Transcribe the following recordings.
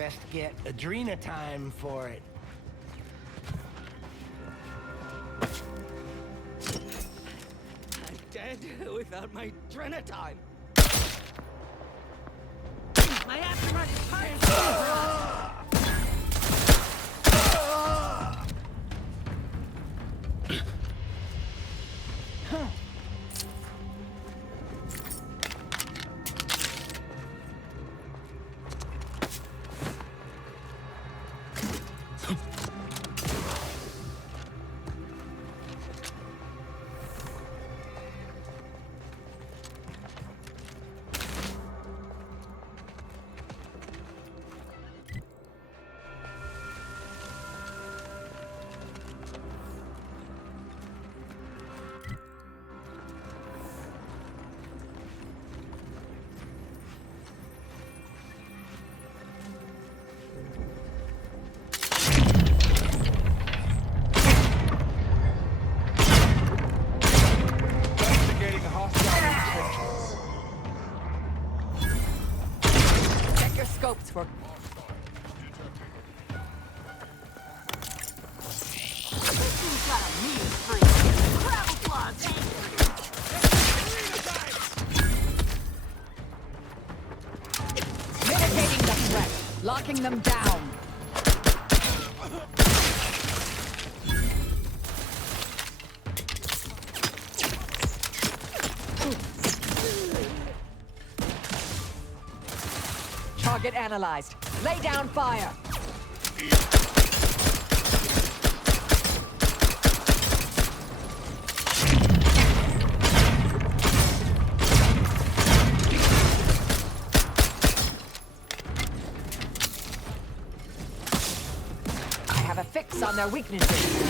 Best get Adrena time for it. I'm dead without my Adrena time. My aftermarket tires. Scopes for... This got a mean freak. Gravel claws! Mitigating the threat. Locking them down. Target analyzed. Lay down fire. I have a fix on their weaknesses.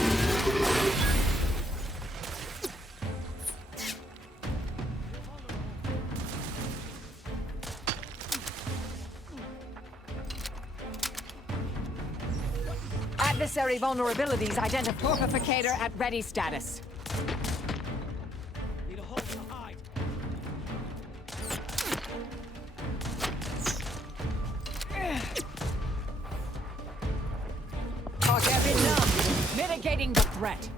Adversary vulnerabilities identified. Fortificator at ready status. Need a hole to hide. Target enough. Mitigating the threat.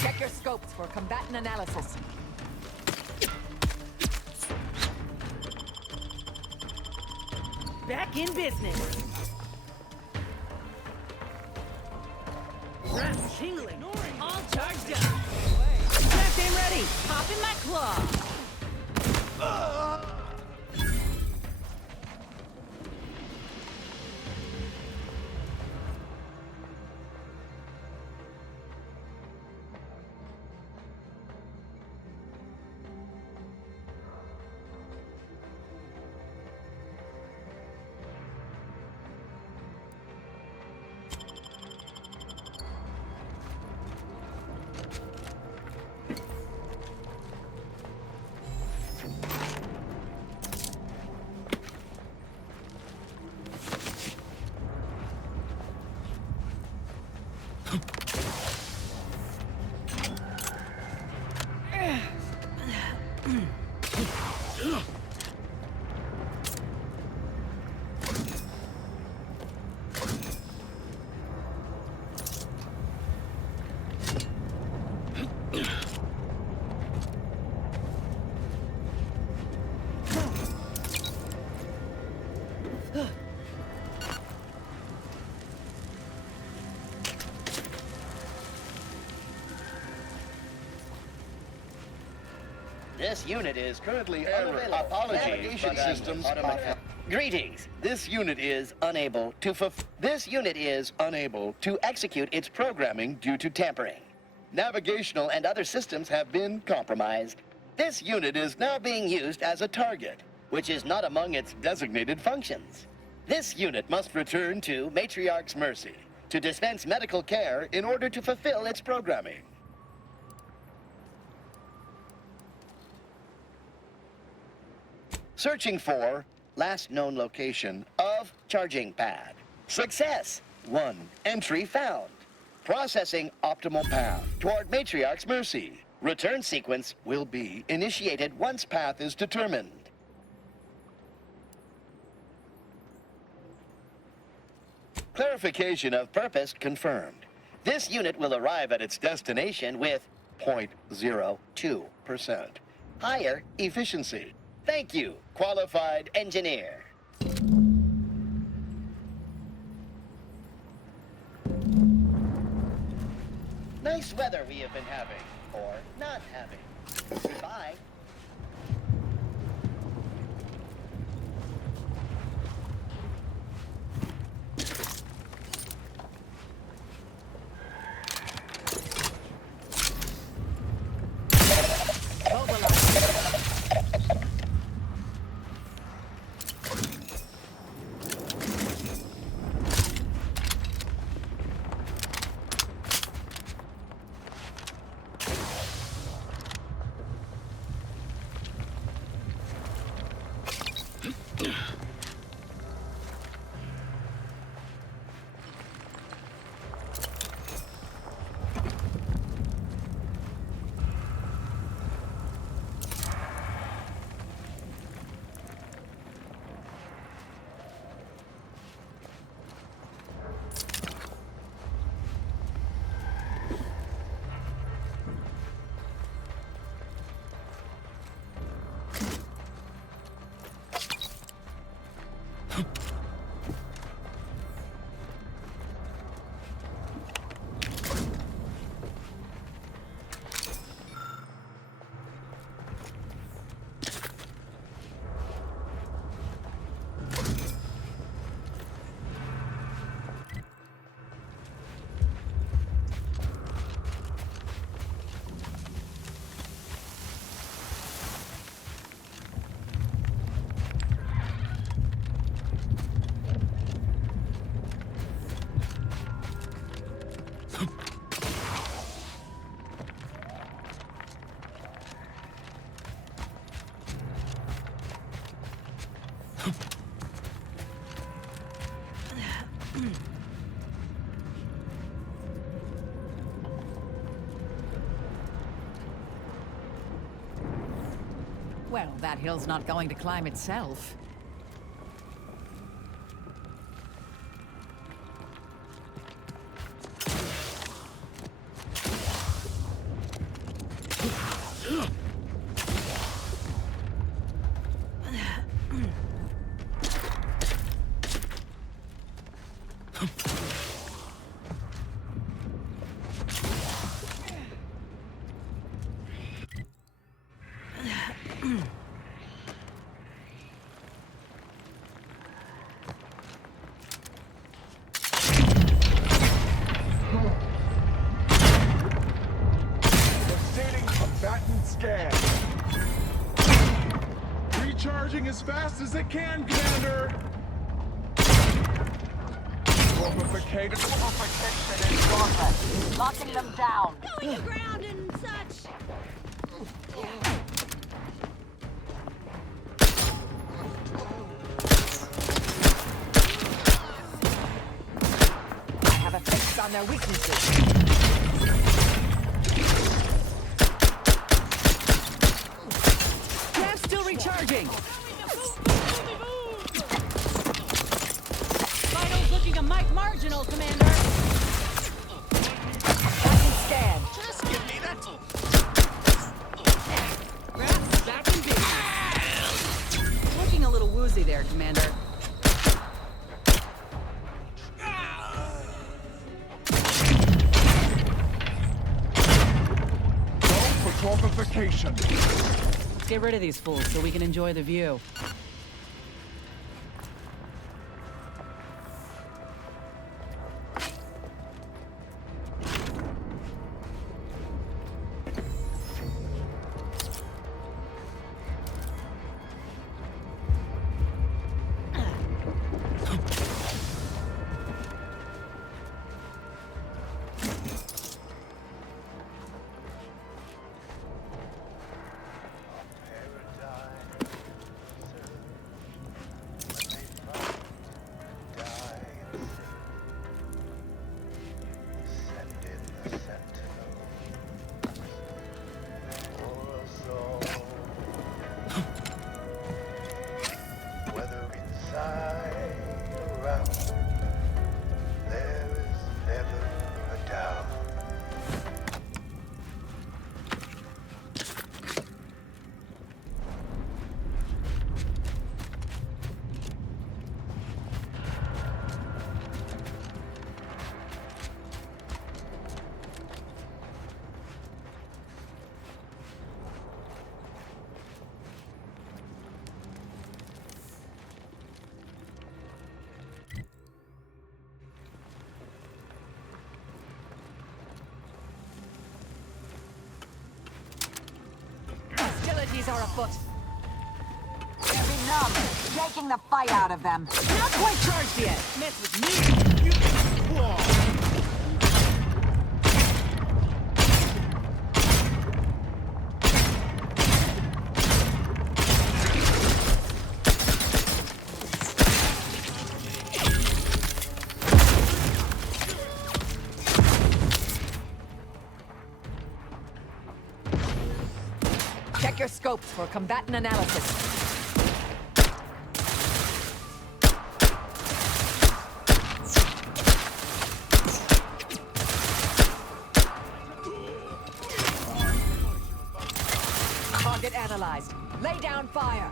Check your scopes for combatant analysis. Back in business. Wrath tingling. All charged up. Left aim ready. Pop in my claw. This unit is currently Error. unavailable. Apologies, Navigation but, systems automatic. Greetings. This unit is unable to execute its programming due to tampering. Navigational and other systems have been compromised. This unit is now being used as a target, which is not among its designated functions. This unit must return to Matriarch's Mercy to dispense medical care in order to fulfill its programming. Searching for last known location of charging pad. Success! 1 entry found. Processing optimal path toward Matriarch's mercy. Return sequence will be initiated once path is determined. Clarification of purpose confirmed. This unit will arrive at its destination with 0.02% higher efficiency. Thank you, qualified engineer. Nice weather we have been having, or not having. Goodbye. Well, that hill's not going to climb itself. Scan. Recharging as fast as it can, Commander. Fortification in progress. Locking them down. Going to ground and such. I have a fix on their weaknesses. Recharging! Vitals looking a mite marginal, Commander! Scan. Just give me that. Grass back in business. Looking a little woozy there, Commander. Go for fortification. Get rid of these fools so we can enjoy the view. Enemies are afoot. They're benumbed, taking the fight out of them. Not quite charged yet. Mess with me. You claw. Check your scopes for combatant analysis. Target analyzed. Lay down fire.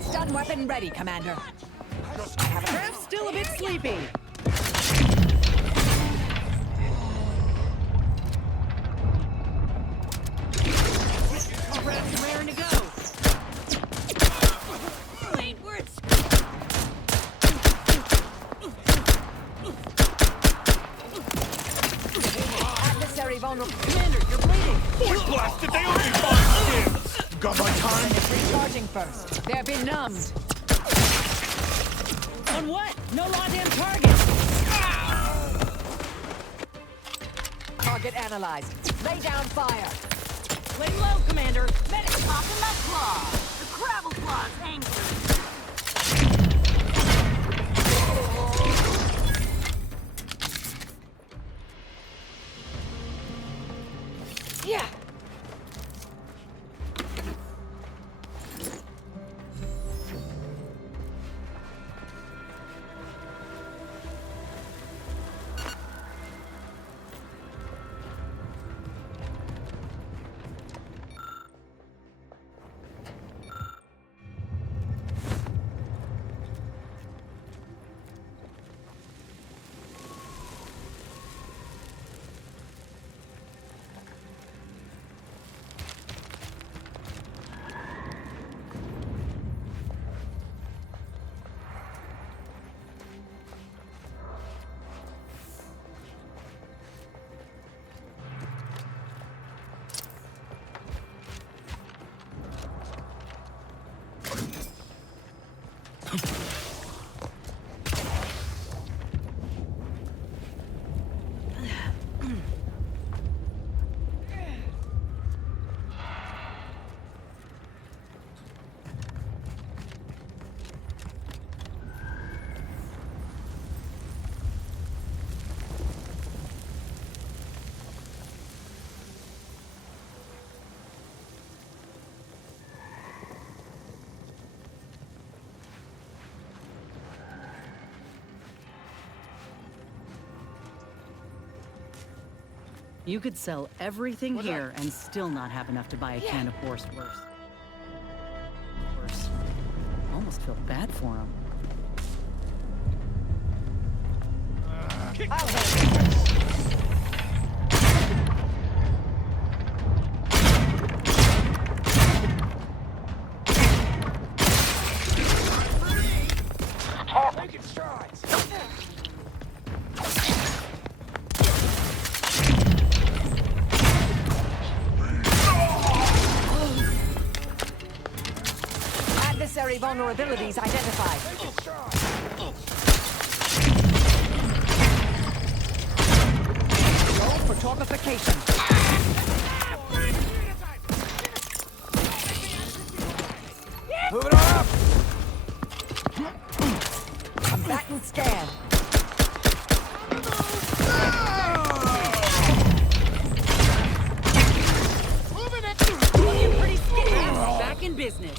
Stun weapon ready, Commander. Perhaps still a bit sleepy. Perhaps raring to go. Wait, words. Adversary vulnerable. Commander, you're bleeding. Boy blasted, they only 5 stabs. Got my time? Recharging first. They're benumbed. On what? No goddamn target. Target analyzed. Lay down fire. Lay low, Commander. Medic. Pop in my claw. The gravel claw's angry. Yeah. You could sell everything here and still not have enough to buy a can of worst worse. Almost feel bad for him. I'll handle it. Taking strides. Adversary vulnerabilities identified. Roll for torpification. Moving on up. Combatant scan. Looking pretty skinny. Back in business.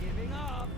Giving up.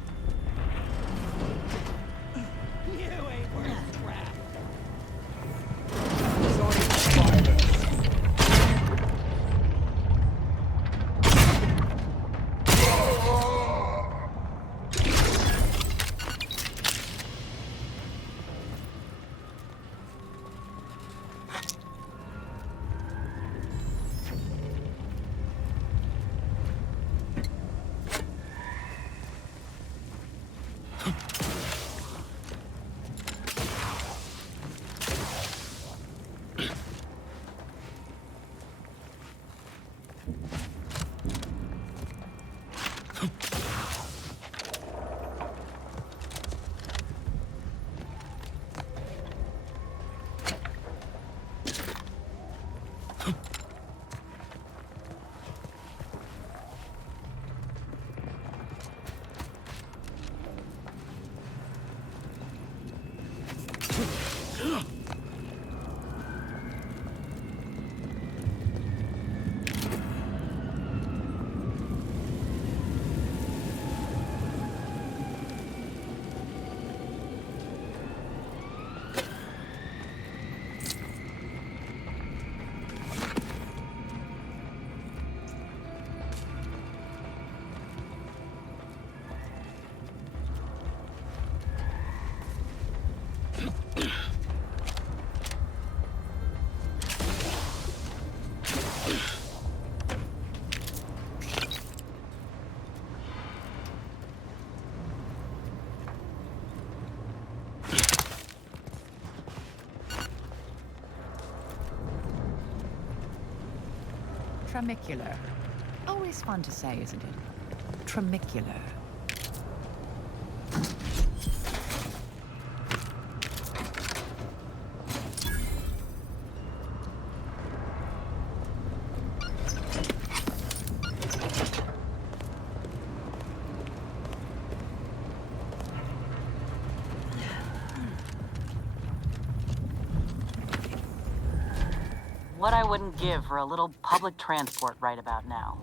Tramicular. Always fun to say, isn't it? Tramicular. What I wouldn't give for a little public transport right about now.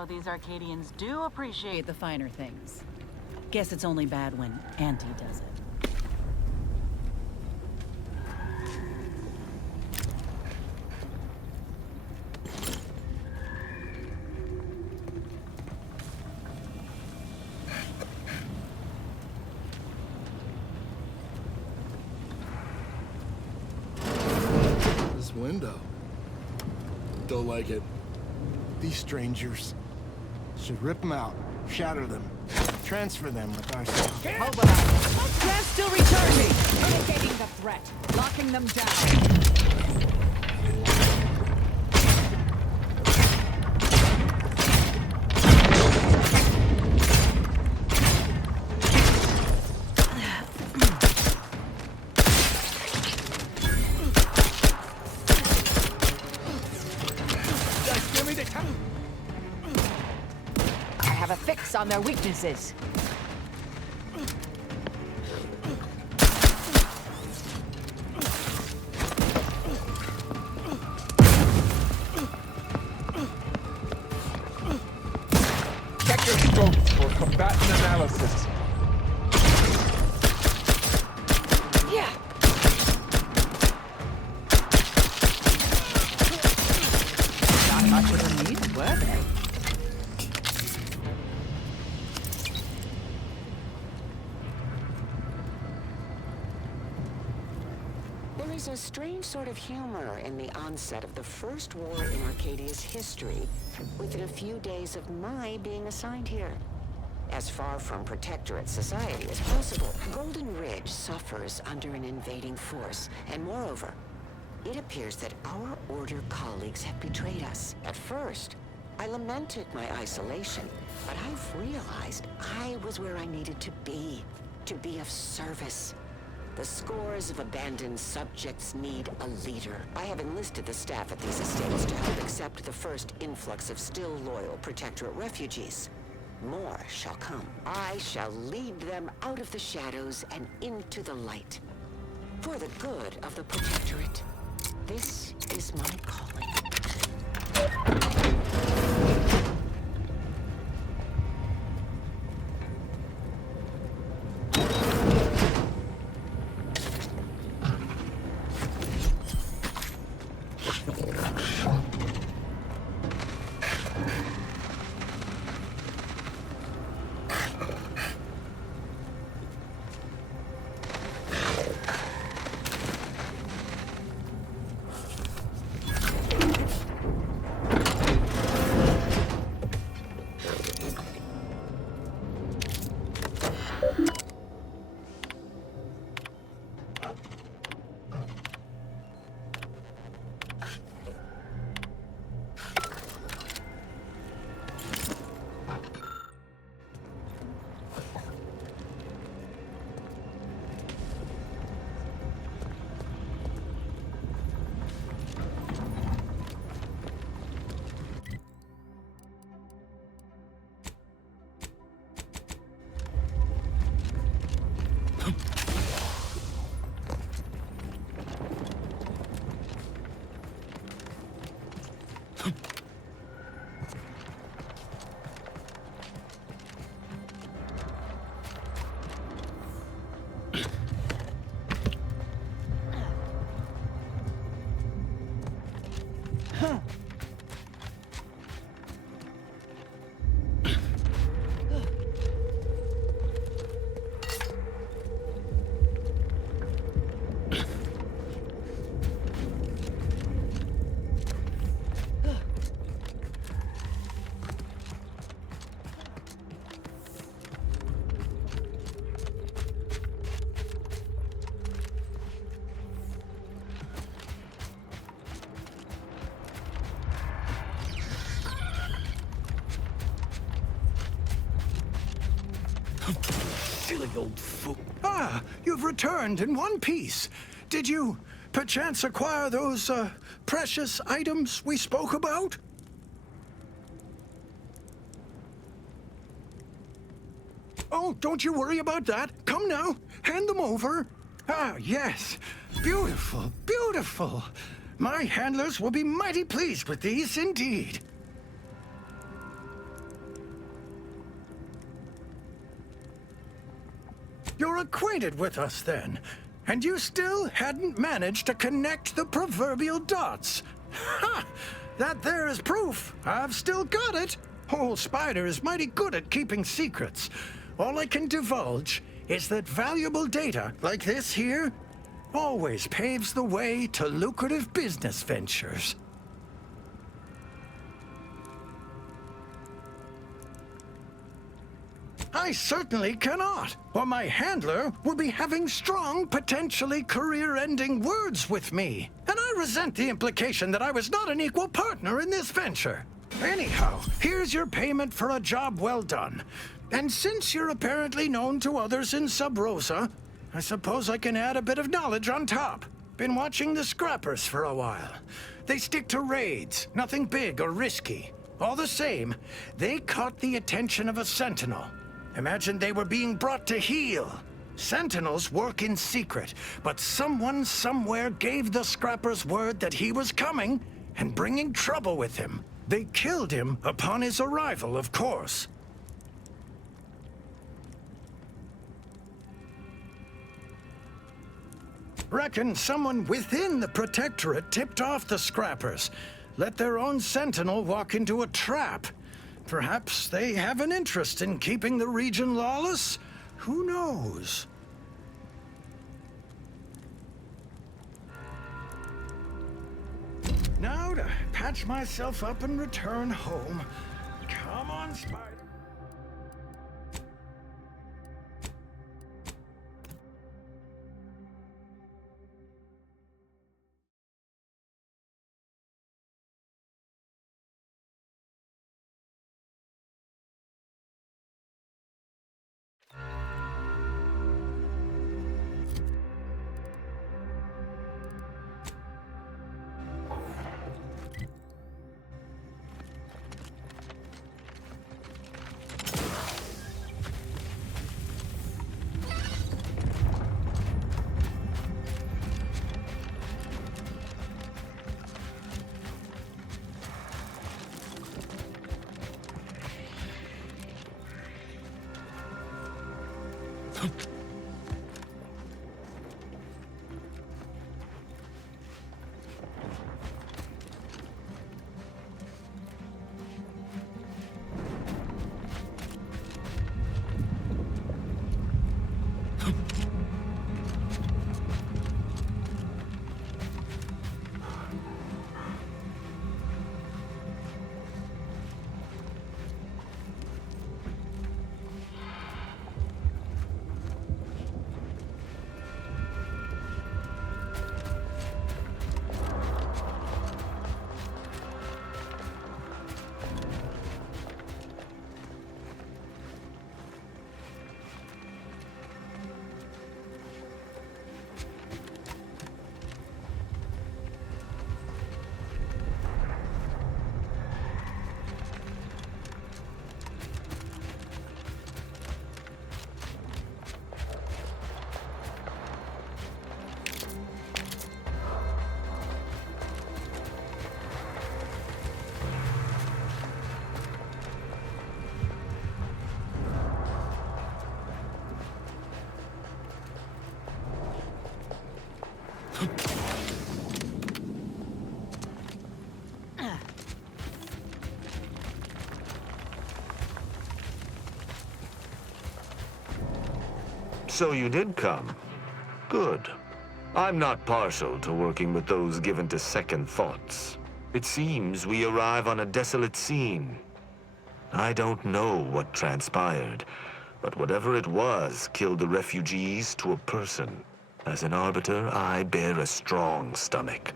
So these Arcadians do appreciate The finer things. Guess it's only bad when Auntie does it. This window. Don't like it. These strangers. Should rip them out, shatter them, transfer them with our stuff. Mobilize. Threat still recharging. Mitigating the threat. Locking them down. Just give me the... I have a fix on their weaknesses. Check your scopes for combatant analysis. Yeah. Not much of a need, were they? There is a strange sort of humor in the onset of the first war in Arcadia's history, within a few days of my being assigned here. As far from protectorate society as possible, Golden Ridge suffers under an invading force, and moreover, it appears that our Order colleagues have betrayed us. At first, I lamented my isolation, but I've realized I was where I needed to be of service. The scores of abandoned subjects need a leader. I have enlisted the staff at these estates to help accept the first influx of still loyal Protectorate refugees. More shall come. I shall lead them out of the shadows and into the light. For the good of the Protectorate. This is my calling. Silly old fool. Ah, you've returned in one piece. Did you, perchance, acquire those, precious items we spoke about? Oh, don't you worry about that. Come now, hand them over. Ah, yes. Beautiful, beautiful. My handlers will be mighty pleased with these indeed. You're acquainted with us then. And you still hadn't managed to connect the proverbial dots. Ha! That there is proof. I've still got it. Old Spider is mighty good at keeping secrets. All I can divulge is that valuable data, like this here, always paves the way to lucrative business ventures. I certainly cannot, or my handler will be having strong, potentially career-ending words with me. And I resent the implication that I was not an equal partner in this venture. Anyhow, here's your payment for a job well done. And since you're apparently known to others in Sub Rosa, I suppose I can add a bit of knowledge on top. Been watching the scrappers for a while. They stick to raids, nothing big or risky. All the same, they caught the attention of a sentinel. Imagine they were being brought to heel. Sentinels work in secret, but someone somewhere gave the scrappers word that he was coming and bringing trouble with him. They killed him upon his arrival, of course. Reckon someone within the Protectorate tipped off the scrappers. Let their own sentinel walk into a trap. Perhaps they have an interest in keeping the region lawless? Who knows? Now to patch myself up and return home. Come on, Spider. So you did come. Good. I'm not partial to working with those given to second thoughts. It seems we arrive on a desolate scene. I don't know what transpired, but whatever it was killed the refugees to a person. As an arbiter, I bear a strong stomach.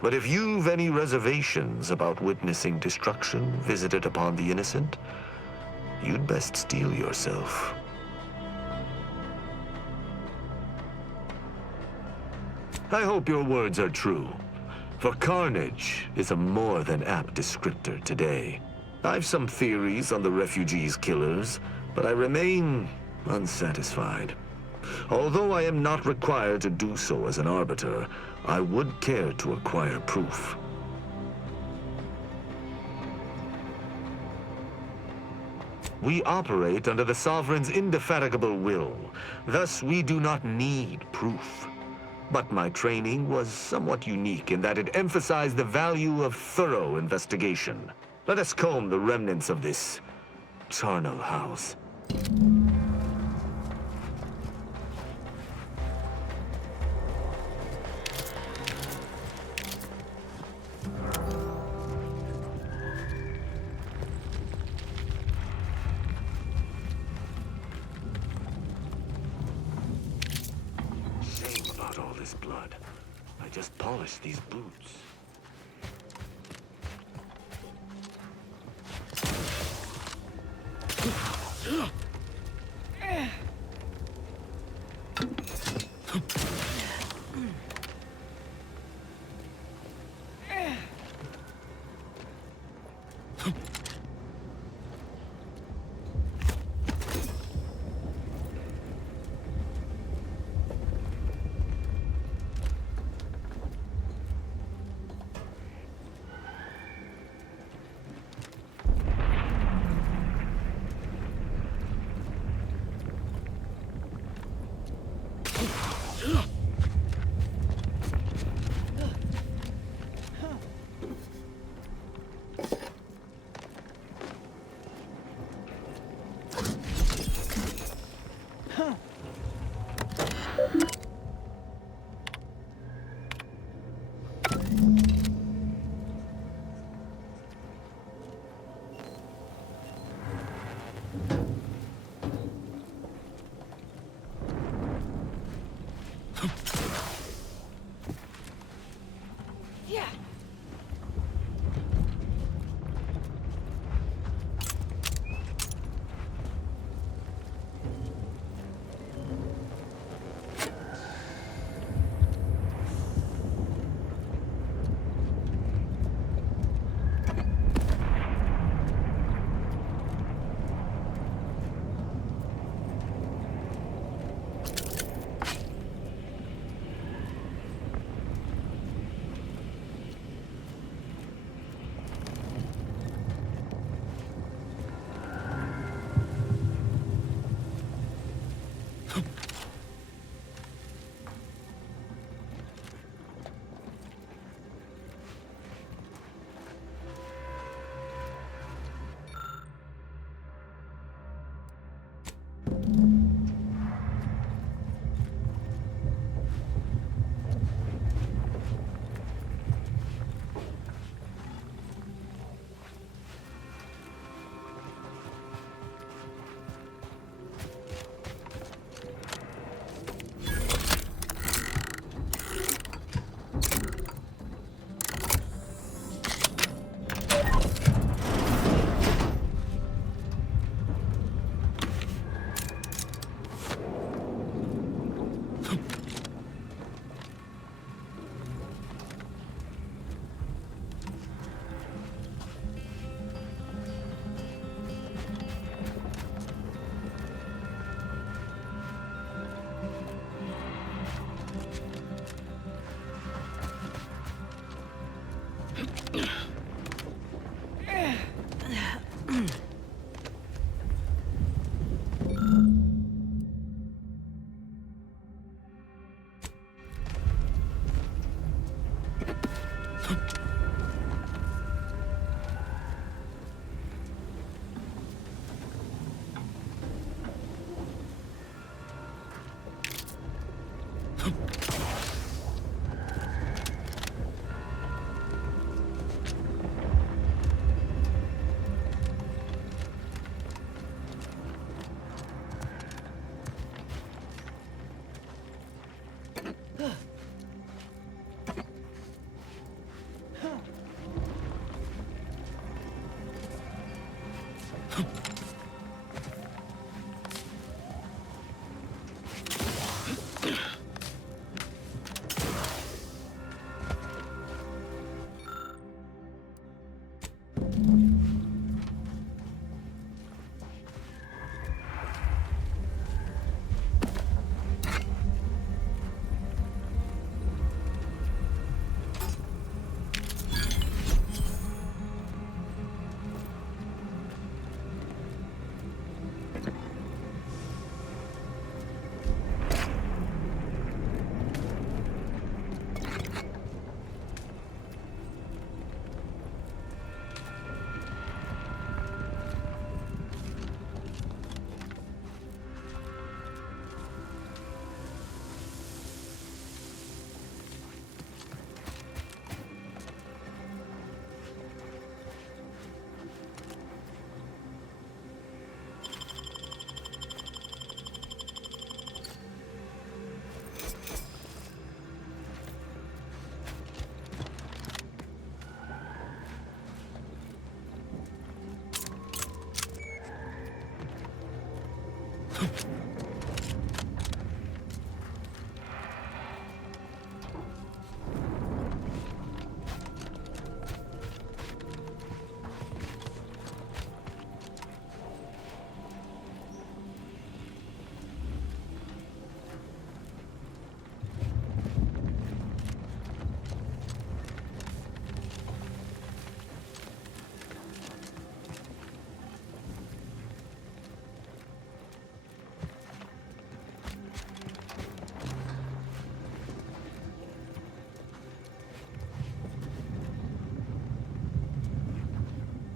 But if you've any reservations about witnessing destruction visited upon the innocent, you'd best steel yourself. I hope your words are true, for carnage is a more than apt descriptor today. I've some theories on the refugees' killers, but I remain unsatisfied. Although I am not required to do so as an arbiter, I would care to acquire proof. We operate under the Sovereign's indefatigable will. Thus, we do not need proof. But my training was somewhat unique in that it emphasized the value of thorough investigation. Let us comb the remnants of this charnel house. Shame about all this blood. I just polished these boots.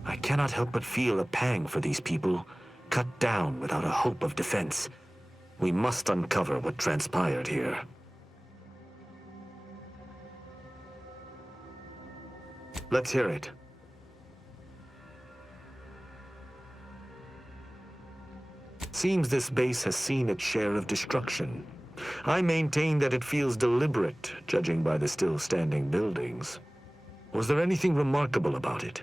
I cannot help but feel a pang for these people, cut down without a hope of defense. We must uncover what transpired here. Let's hear it. Seems this base has seen its share of destruction. I maintain that it feels deliberate, judging by the still standing buildings. Was there anything remarkable about it?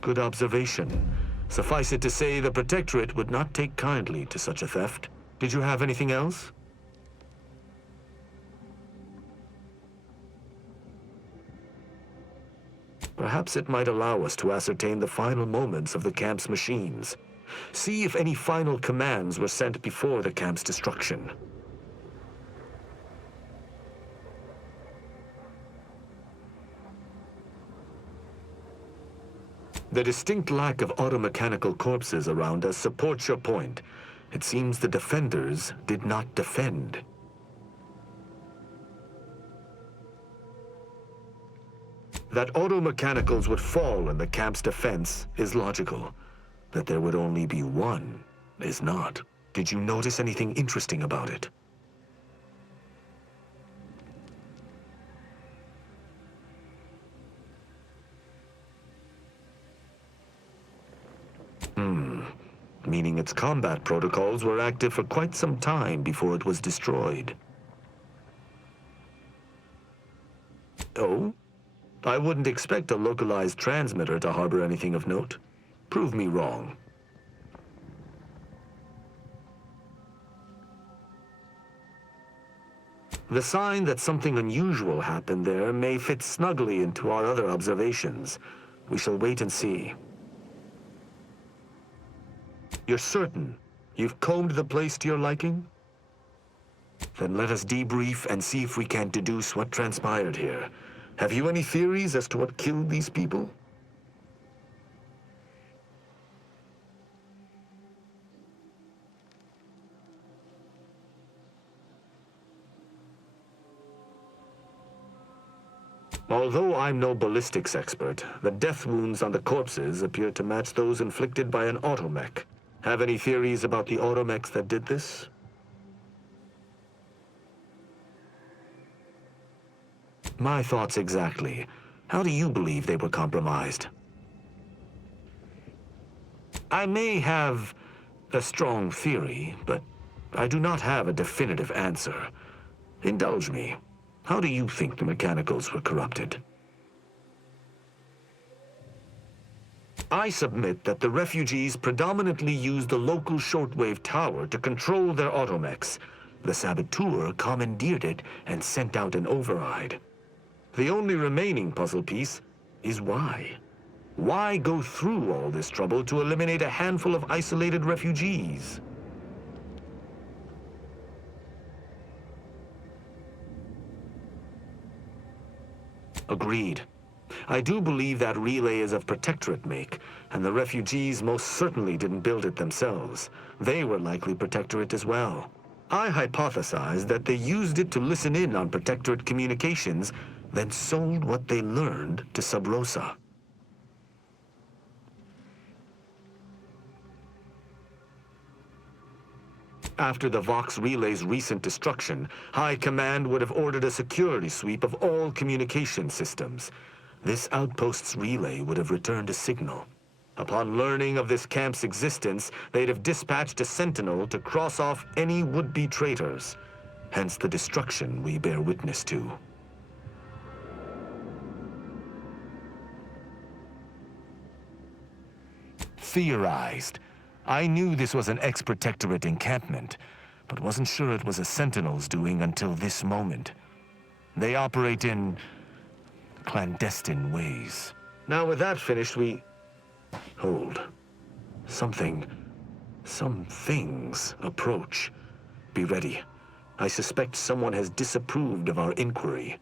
Good observation. Suffice it to say, the Protectorate would not take kindly to such a theft. Did you have anything else? Perhaps it might allow us to ascertain the final moments of the camp's machines. See if any final commands were sent before the camp's destruction. The distinct lack of automechanical corpses around us supports your point. It seems the defenders did not defend. That automechanicals would fall in the camp's defense is logical. That there would only be one is not. Did you notice anything interesting about it? Meaning its combat protocols were active for quite some time before it was destroyed. Oh? I wouldn't expect a localized transmitter to harbor anything of note. Prove me wrong. The sign that something unusual happened there may fit snugly into our other observations. We shall wait and see. You're certain you've combed the place to your liking? Then let us debrief and see if we can deduce what transpired here. Have you any theories as to what killed these people? Although I'm no ballistics expert, the death wounds on the corpses appear to match those inflicted by an automech. Have any theories about the automechs that did this? My thoughts exactly. How do you believe they were compromised? I may have a strong theory, but I do not have a definitive answer. Indulge me. How do you think the mechanicals were corrupted? I submit that the refugees predominantly used the local shortwave tower to control their automechs. The saboteur commandeered it and sent out an override. The only remaining puzzle piece is why. Why go through all this trouble to eliminate a handful of isolated refugees? Agreed. I do believe that relay is of Protectorate make, and the refugees most certainly didn't build it themselves. They were likely Protectorate as well. I hypothesize that they used it to listen in on Protectorate communications, then sold what they learned to Sub Rosa. After the Vox relay's recent destruction, High Command would have ordered a security sweep of all communication systems. This outpost's relay would have returned a signal. Upon learning of this camp's existence, they'd have dispatched a sentinel to cross off any would-be traitors. Hence the destruction we bear witness to. Theorized. I knew this was an ex-Protectorate encampment, but wasn't sure it was a Sentinel's doing until this moment. They operate in clandestine ways. Now with that finished, we... Hold. Some things approach. Be ready. I suspect someone has disapproved of our inquiry.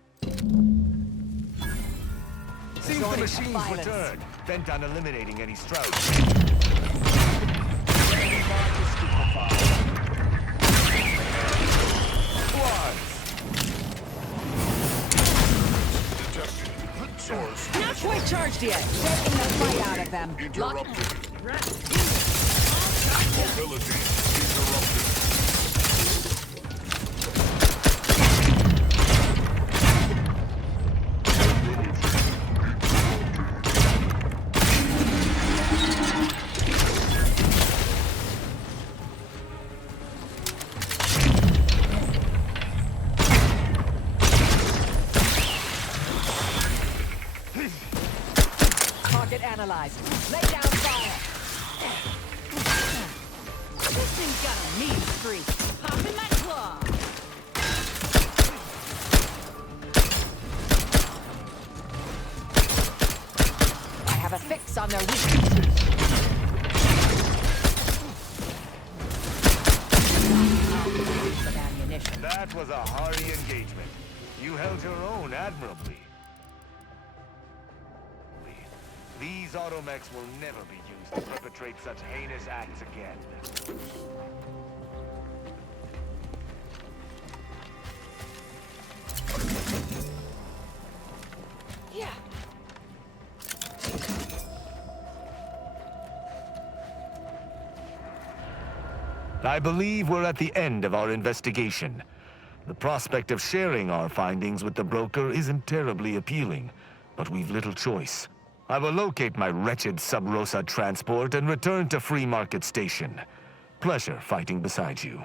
Seems the machines returned, bent on eliminating any Strauss. Not quite charged yet. Taking the fight out of them. Interrupted. Mobility interrupted. Target analyzed. Lay down fire. This thing's got a mean streak. Popping my claw. I have a fix on their weaknesses. Some ammunition. That was a hearty engagement. You held your own admirably. These automechs will never be used to perpetrate such heinous acts again. Yeah. I believe we're at the end of our investigation. The prospect of sharing our findings with the broker isn't terribly appealing, but we've little choice. I will locate my wretched Sub Rosa transport and return to Free Market Station. Pleasure fighting beside you.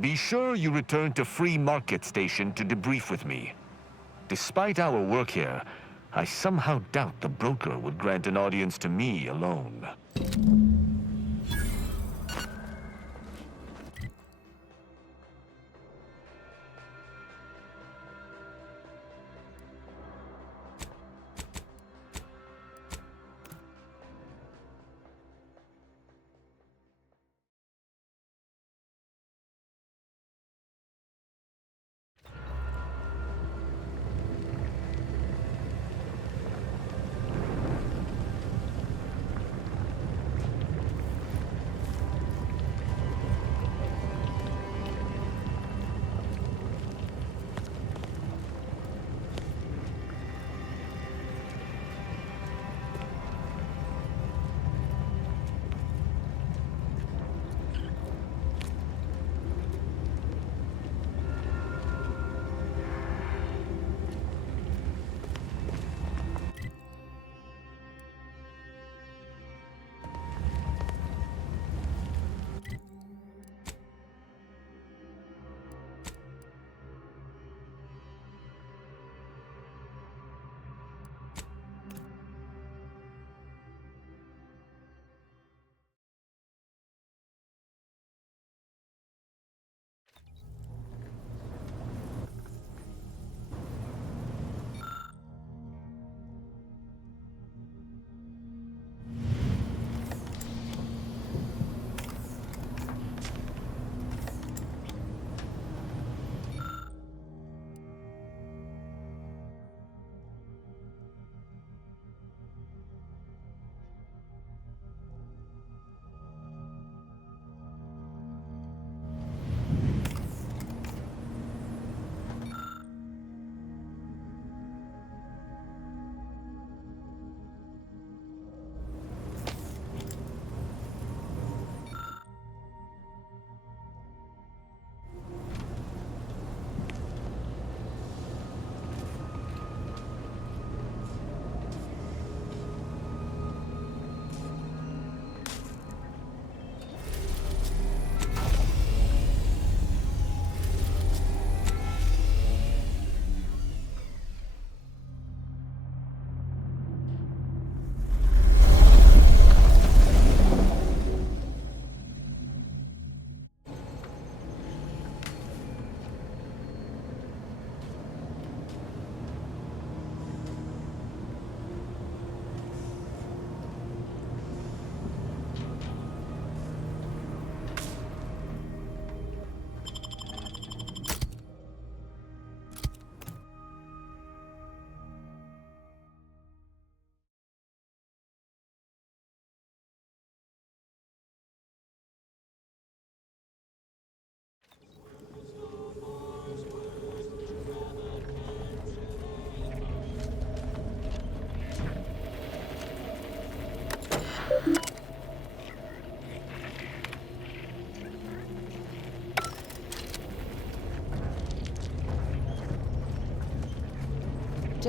Be sure you return to Free Market Station to debrief with me. Despite our work here, I somehow doubt the broker would grant an audience to me alone.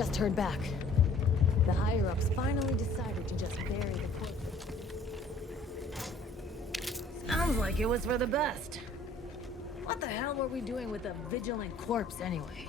just heard back. The higher-ups finally decided to just bury the corpse. Sounds like it was for the best. What the hell were we doing with a vigilant corpse anyway?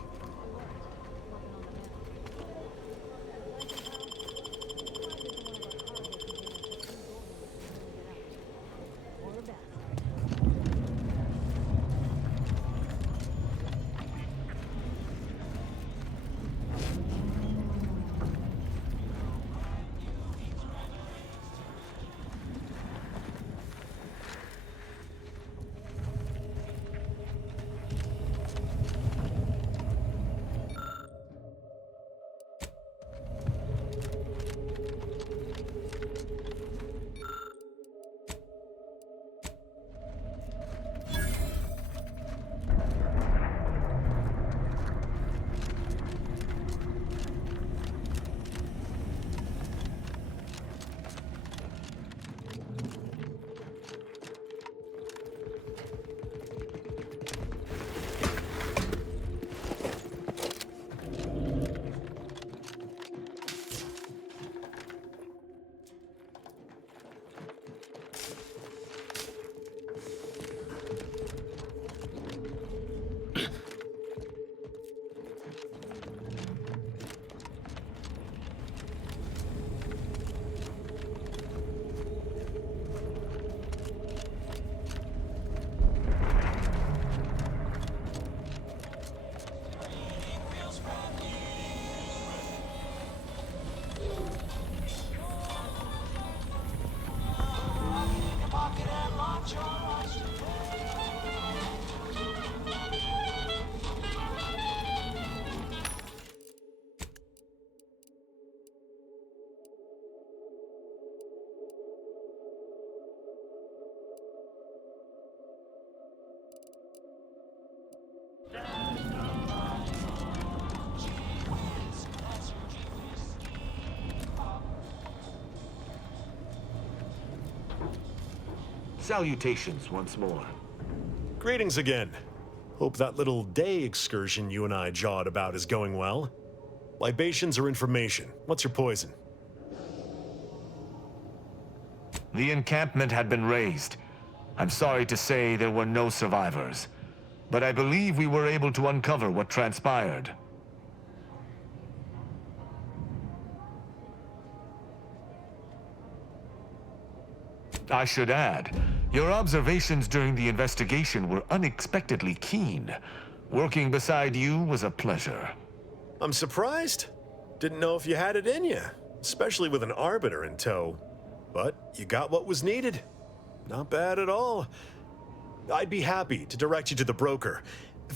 Salutations once more. Greetings again. Hope that little day excursion you and I jawed about is going well. Libations or information? What's your poison? The encampment had been razed. I'm sorry to say there were no survivors, but I believe we were able to uncover what transpired. I should add, your observations during the investigation were unexpectedly keen. Working beside you was a pleasure. I'm surprised. Didn't know if you had it in you, especially with an arbiter in tow. But you got what was needed. Not bad at all. I'd be happy to direct you to the broker.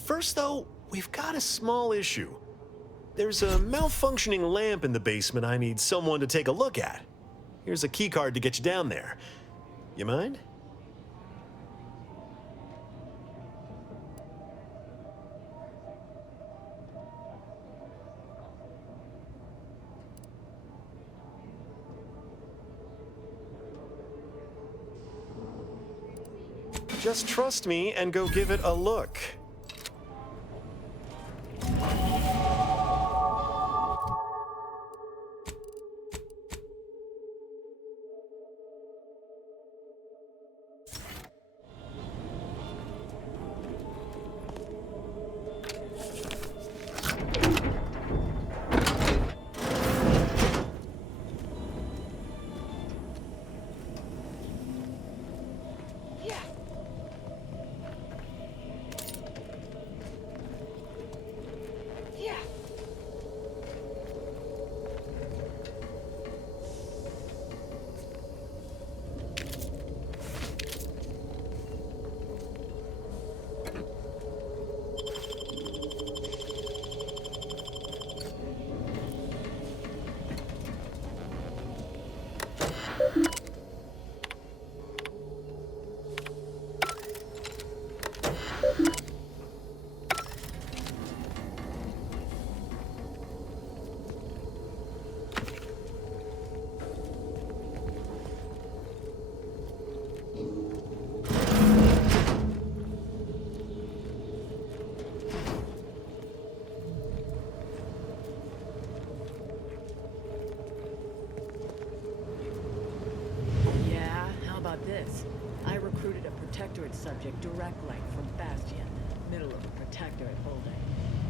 First, though, we've got a small issue. There's a malfunctioning lamp in the basement I need someone to take a look at. Here's a keycard to get you down there. You mind? Just trust me and go give it a look. Protectorate subject direct link from Bastion, middle of a Protectorate holding.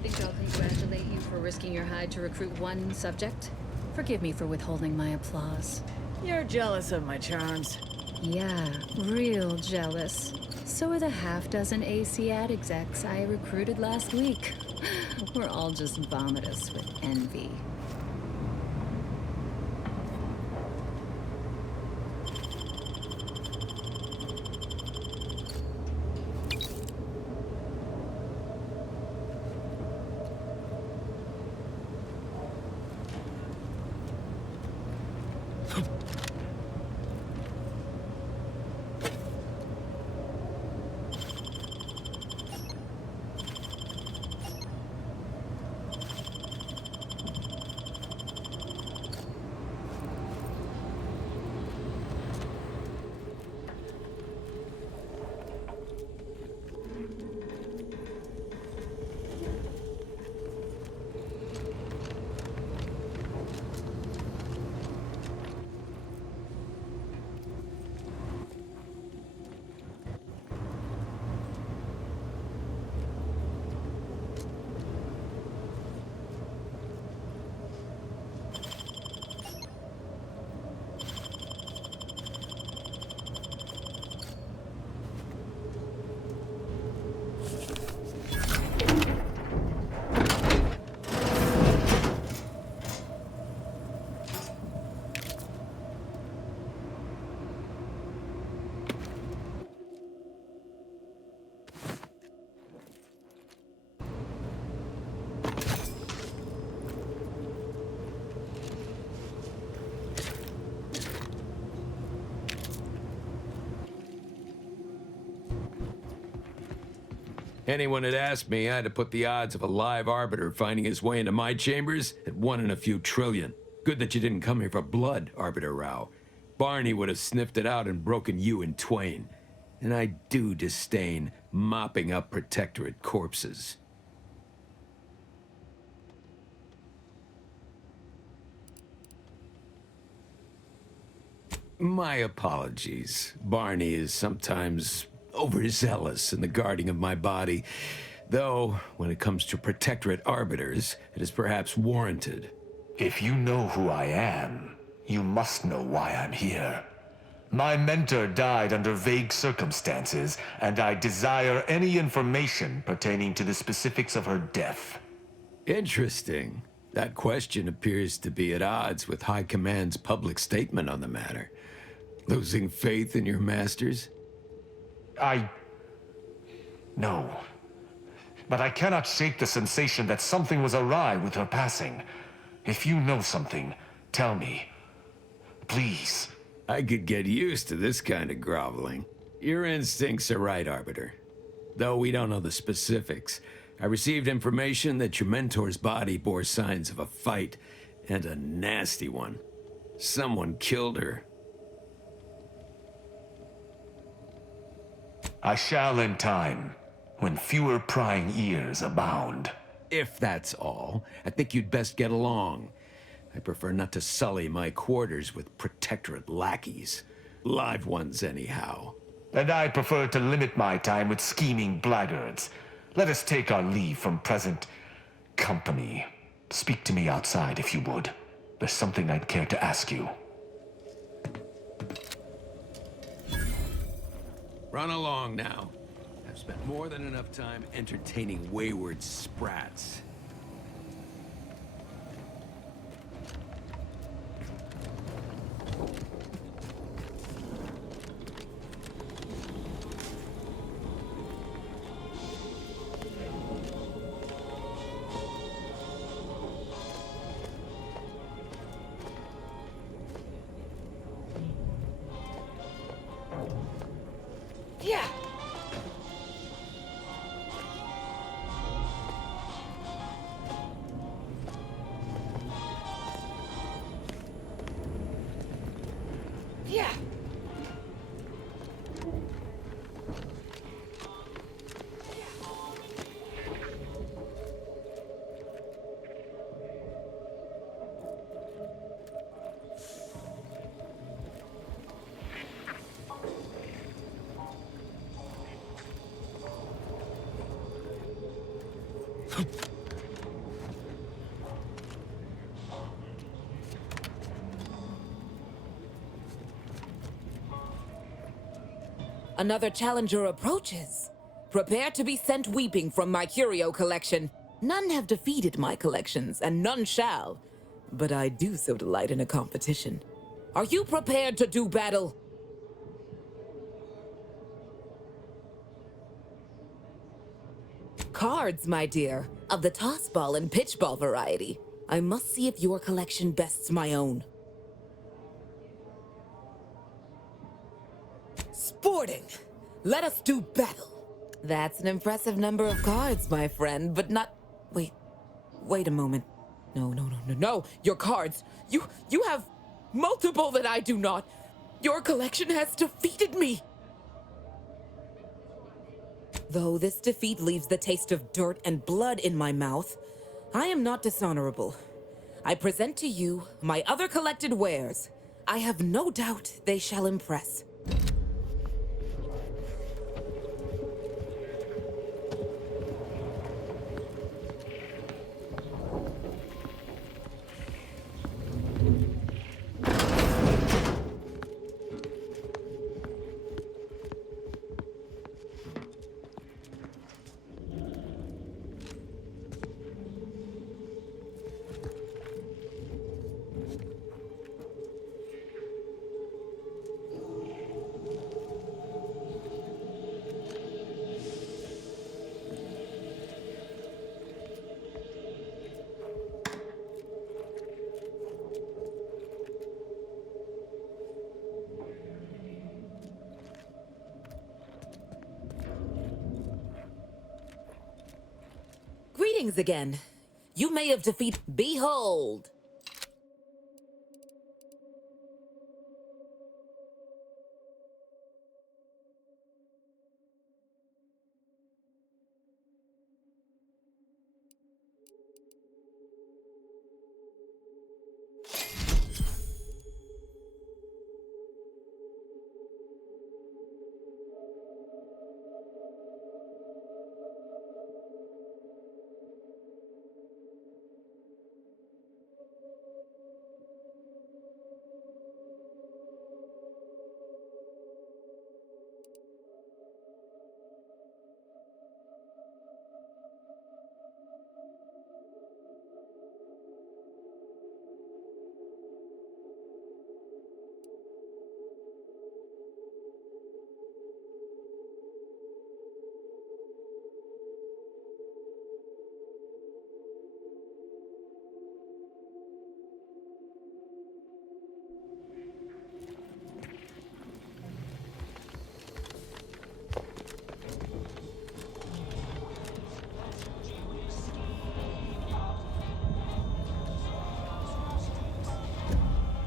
Think I'll congratulate you for risking your hide to recruit one subject? Forgive me for withholding my applause. You're jealous of my charms. Yeah, real jealous. So are the half-dozen AC ad execs I recruited last week. We're all just vomitous with envy. Anyone had asked me, I had to put the odds of a live arbiter finding his way into my chambers at 1 in a few trillion. Good that you didn't come here for blood, Arbiter Rao. Barney would have sniffed it out and broken you in twain. And I do disdain mopping up Protectorate corpses. My apologies. Barney is sometimes overzealous in the guarding of my body, though when it comes to Protectorate arbiters, it is perhaps warranted. If you know who I am, you must know why I'm here. My mentor died under vague circumstances, and I desire any information pertaining to the specifics of her death. Interesting. That question appears to be at odds with High Command's public statement on the matter. Losing faith in your masters? No. But I cannot shake the sensation that something was awry with her passing. If you know something, tell me. Please. I could get used to this kind of groveling. Your instincts are right, Arbiter. Though we don't know the specifics, I received information that your mentor's body bore signs of a fight, and a nasty one. Someone killed her. I shall in time, when fewer prying ears abound. If that's all, I think you'd best get along. I prefer not to sully my quarters with Protectorate lackeys. Live ones, anyhow. And I prefer to limit my time with scheming blackguards. Let us take our leave from present company. Speak to me outside, if you would. There's something I'd care to ask you. Run along now. I've spent more than enough time entertaining wayward sprats. Another challenger approaches. Prepare to be sent weeping from my curio collection. None have defeated my collections, and none shall. But I do so delight in a competition. Are you prepared to do battle? Cards, my dear, of the tossball and pitchball variety. I must see if your collection bests my own. Sporting! Let us do battle! That's an impressive number of cards, my friend, but not... Wait a moment. No, your cards. You have multiple that I do not. Your collection has defeated me. Though this defeat leaves the taste of dirt and blood in my mouth, I am not dishonorable. I present to you my other collected wares. I have no doubt they shall impress. Greetings again. You may have defeated... Behold!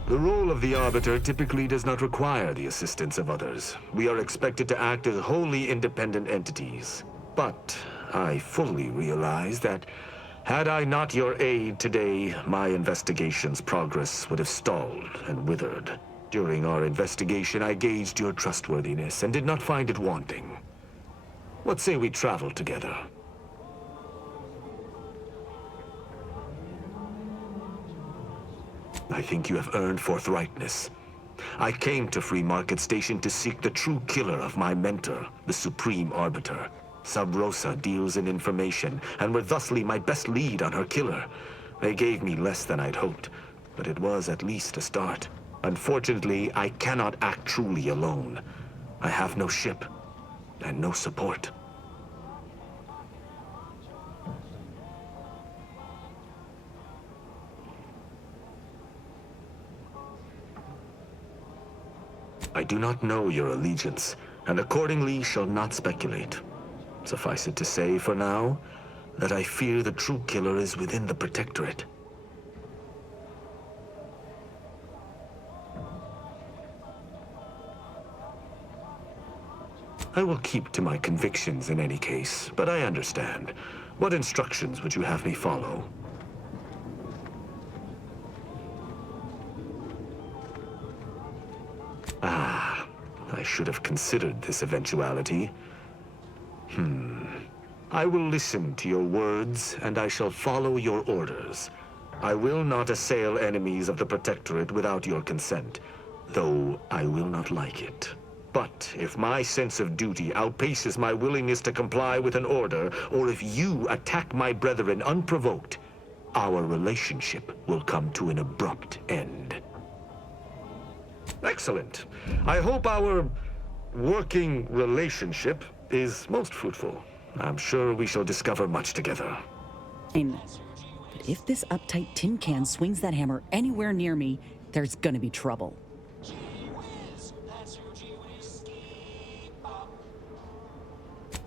The role of the Arbiter typically does not require the assistance of others. We are expected to act as wholly independent entities. But I fully realize that had I not your aid today, my investigation's progress would have stalled and withered. During our investigation, I gauged your trustworthiness and did not find it wanting. What say we travel together? I think you have earned forthrightness. I came to Free Market Station to seek the true killer of my mentor, the Supreme Arbiter. Sub Rosa deals in information, and were thusly my best lead on her killer. They gave me less than I'd hoped, but it was at least a start. Unfortunately, I cannot act truly alone. I have no ship, and no support. I do not know your allegiance, and accordingly shall not speculate. Suffice it to say, for now, that I fear the true killer is within the Protectorate. I will keep to my convictions in any case, but I understand. What instructions would you have me follow? I should have considered this eventuality. I will listen to your words, and I shall follow your orders. I will not assail enemies of the Protectorate without your consent, though I will not like it. But if my sense of duty outpaces my willingness to comply with an order, or if you attack my brethren unprovoked, our relationship will come to an abrupt end. Excellent. I hope our working relationship is most fruitful. I'm sure we shall discover much together. But if this uptight tin can swings that hammer anywhere near me, there's gonna be trouble.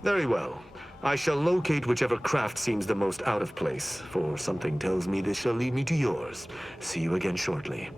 Very well. I shall locate whichever craft seems the most out of place, for something tells me this shall lead me to yours. See you again shortly.